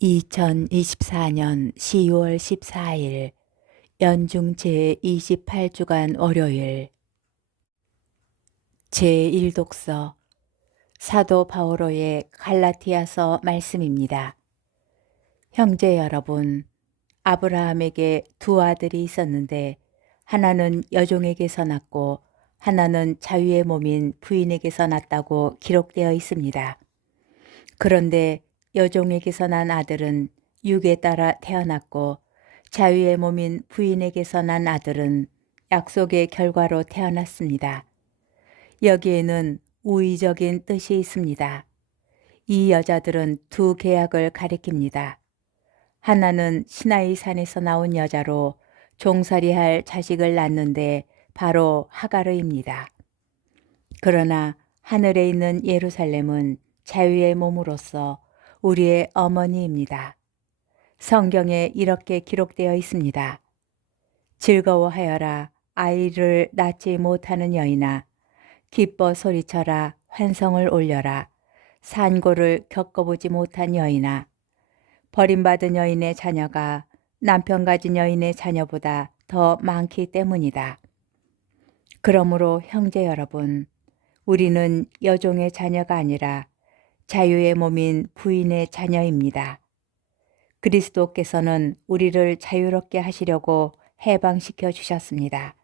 2024년 10월 14일 연중 제28주간 월요일 제1독서 사도 바오로의 갈라티아서 말씀입니다. 형제 여러분, 아브라함에게 두 아들이 있었는데 하나는 여종에게서 났고 하나는 자유의 몸인 부인에게서 났다고 기록되어 있습니다. 그런데 여종에게서 난 아들은 육에 따라 태어났고 자유의 몸인 부인에게서 난 아들은 약속의 결과로 태어났습니다. 여기에는 우의적인 뜻이 있습니다. 이 여자들은 두 계약을 가리킵니다. 하나는 시나이 산에서 나온 여자로 종살이할 자식을 낳는데 바로 하가르입니다. 그러나 하늘에 있는 예루살렘은 자유의 몸으로서 우리의 어머니입니다. 성경에 이렇게 기록되어 있습니다. 즐거워하여라 아이를 낳지 못하는 여인아, 기뻐 소리쳐라 환성을 올려라 산고를 겪어보지 못한 여인아, 버림받은 여인의 자녀가 남편 가진 여인의 자녀보다 더 많기 때문이다. 그러므로 형제 여러분, 우리는 여종의 자녀가 아니라 자유의 몸인 부인의 자녀입니다. 그리스도께서는 우리를 자유롭게 하시려고 해방시켜 주셨습니다.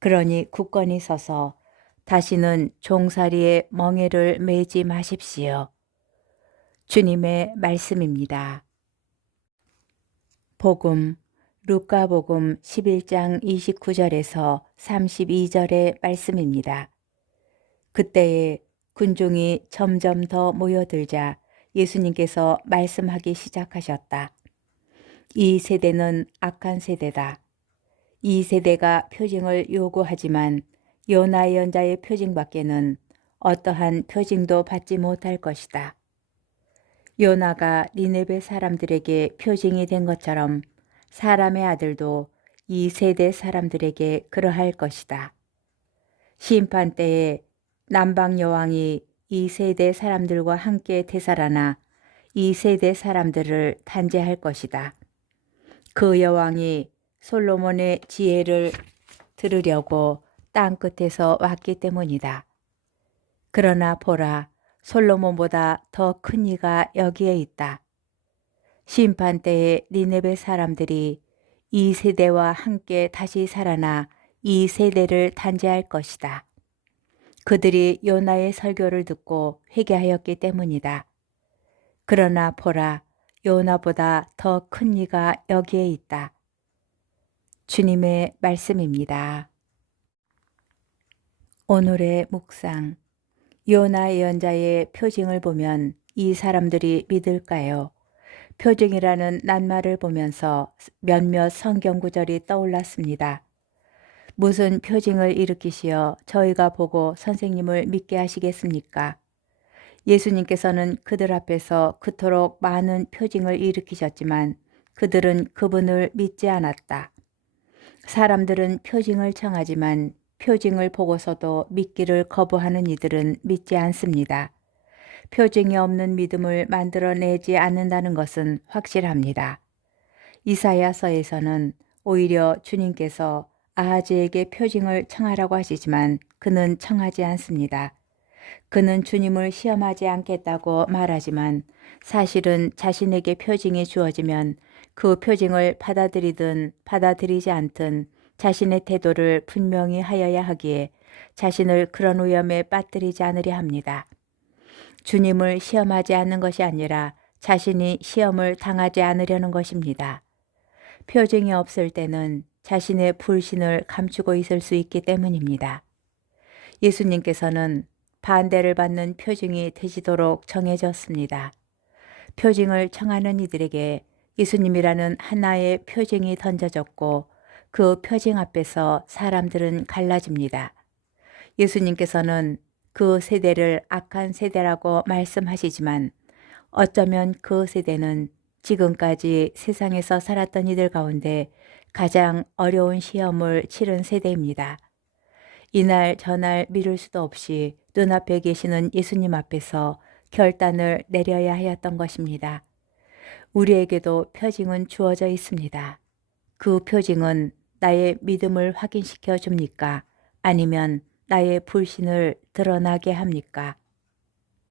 그러니 굳건히 서서 다시는 종살이의 멍에를 매지 마십시오. 주님의 말씀입니다. 복음, 루카복음 11장 29절에서 32절의 말씀입니다. 그때에 군중이 점점 더 모여들자 예수님께서 말씀하기 시작하셨다. 이 세대는 악한 세대다. 이 세대가 표징을 요구하지만 요나 예언자의 표징밖에는 어떠한 표징도 받지 못할 것이다. 요나가 니네베 사람들에게 표징이 된 것처럼 사람의 아들도 이 세대 사람들에게 그러할 것이다. 심판 때에 남방 여왕이 이 세대 사람들과 함께 되살아나 이 세대 사람들을 단죄할 것이다. 그 여왕이 솔로몬의 지혜를 들으려고 땅 끝에서 왔기 때문이다. 그러나 보라, 솔로몬보다 더 큰 이가 여기에 있다. 심판 때에 니네베 사람들이 이 세대와 함께 다시 살아나 이 세대를 단죄할 것이다. 그들이 요나의 설교를 듣고 회개하였기 때문이다. 그러나 보라, 요나보다 더 큰 이가 여기에 있다. 주님의 말씀입니다. 오늘의 묵상. 요나 예언자의 표징을 보면 이 사람들이 믿을까요? 표징이라는 낱말을 보면서 몇몇 성경 구절이 떠올랐습니다. 무슨 표징을 일으키시어 저희가 보고 선생님을 믿게 하시겠습니까? 예수님께서는 그들 앞에서 그토록 많은 표징을 일으키셨지만 그들은 그분을 믿지 않았다. 사람들은 표징을 청하지만 표징을 보고서도 믿기를 거부하는 이들은 믿지 않습니다. 표징이 없는 믿음을 만들어내지 않는다는 것은 확실합니다. 이사야서에서는 오히려 주님께서 아하즈에게 표징을 청하라고 하시지만 그는 청하지 않습니다. 그는 주님을 시험하지 않겠다고 말하지만 사실은 자신에게 표징이 주어지면 그 표징을 받아들이든 받아들이지 않든 자신의 태도를 분명히 하여야 하기에 자신을 그런 위험에 빠뜨리지 않으려 합니다. 주님을 시험하지 않는 것이 아니라 자신이 시험을 당하지 않으려는 것입니다. 표징이 없을 때는 자신의 불신을 감추고 있을 수 있기 때문입니다. 예수님께서는 반대를 받는 표징이 되시도록 정해졌습니다. 표징을 청하는 이들에게 예수님이라는 하나의 표징이 던져졌고 그 표징 앞에서 사람들은 갈라집니다. 예수님께서는 그 세대를 악한 세대라고 말씀하시지만 어쩌면 그 세대는 지금까지 세상에서 살았던 이들 가운데 가장 어려운 시험을 치른 세대입니다. 이날 저날 미룰 수도 없이 눈앞에 계시는 예수님 앞에서 결단을 내려야 하였던 것입니다. 우리에게도 표징은 주어져 있습니다. 그 표징은 나의 믿음을 확인시켜 줍니까? 아니면 나의 불신을 드러나게 합니까?